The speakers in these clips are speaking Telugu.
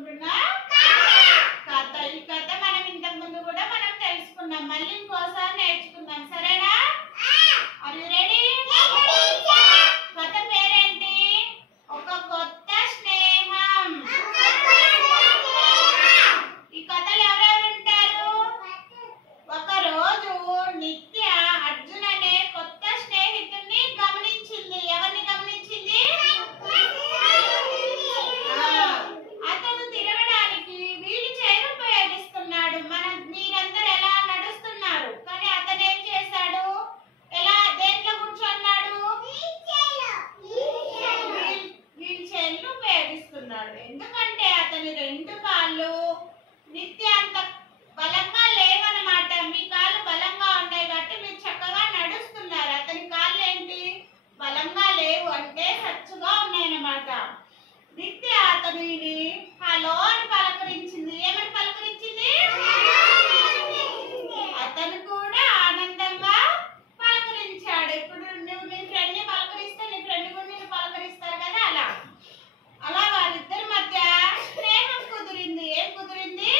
నేర్చుకుంటున్నా కథ. ఈ కథ మనం ఇంతకు ముందు కూడా మనం తెలుసుకున్నాం. మళ్ళీ ఇంకోసారి నేర్చుకుందాం, సరేనా? Are you ready? కథ పేరేంటి? ఒక కొత్త స్నేహం. ఈ కథలో ఎవరెవరు ఉంటారు? ఒక రోజు నిత్య అర్జున్ అనే కొత్త స్నేహితుడిని గమనించింది. ఎవరిని గమనించింది? అతను తిరగడానికి వీల్ చైర్ ఉపయోగిస్తున్నాడు. మీరందరూ ఎలా నడుస్తున్నారు, కానీ అతను ఏం చేశాడు? ఎలా దేంట్లో కూర్చున్నాడు? వీల్ చైర్ ఉపయోగిస్తున్నాడు. ఎందుకంటే అతని రెండు కాళ్ళు నిత్య అంత బలంగా లేవన్నమాట. మీ కాళ్ళు బలంగా ఉన్నాయి కాబట్టి మీరు చక్కగా నడుస్తున్నారు. అతని కాళ్ళు ఏంటి? బలంగా లేవు, అంటే సచ్చుగా ఉన్నాయన్నమాట. నిత్య అతనిని హలో అని పలకరించింది. ఏమని పలకరించింది? అతను కూడా ఆనందంగా పలకరించాడు. ఇప్పుడు నువ్వు నీ ఫ్రెండ్ ని పలకరిస్తే నీ ఫ్రెండ్ కూడా నేను పలకరిస్తారు కదా, అలా వారిద్దరి మధ్య స్నేహం కుదిరింది. ఏం కుదిరింది?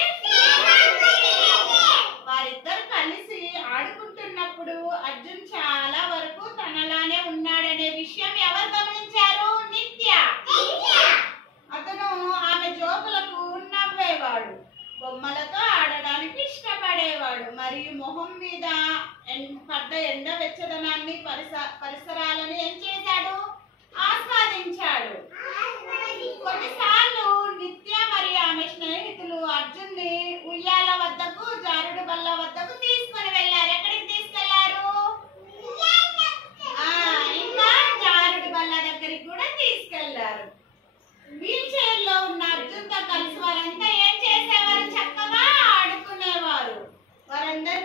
వారిద్దరు కలిసి ఆడుకుంటున్నప్పుడు అర్జున్ చాలా వరకు తనలానే ఉన్నాడనే విషయం ఎవరు గమనించారు? నిత్య. అతను ఆమె జోకులకు నవ్వేవాడు, బొమ్మలతో ఆడడానికి ఇష్టపడేవాడు, మరియు మొహం మీద పడ్డ ఎండ వెచ్చదనాన్ని పరిసరాలను ఏం చేశాడు? ఆస్వాదించాడు. కొన్నిసార్లు నిత్య మరియు ఆమె స్నేహితులు అర్జున్ ని ఉయ్యాల వద్దకు, జారుడు బల్ల వద్దకు తీసుకొని వెళ్ళారు. ఎక్కడికి తీసుకెళ్లారు? ఇంకా జారుడు బల్ల దగ్గరికి కూడా తీసుకెళ్లారు. వీల్ చైర్ లో ఉన్న అర్జున్ తో కలిసి వారంతా ఏం చేసేవారు? చక్కగా ఆడుకునేవారు. వారందరూ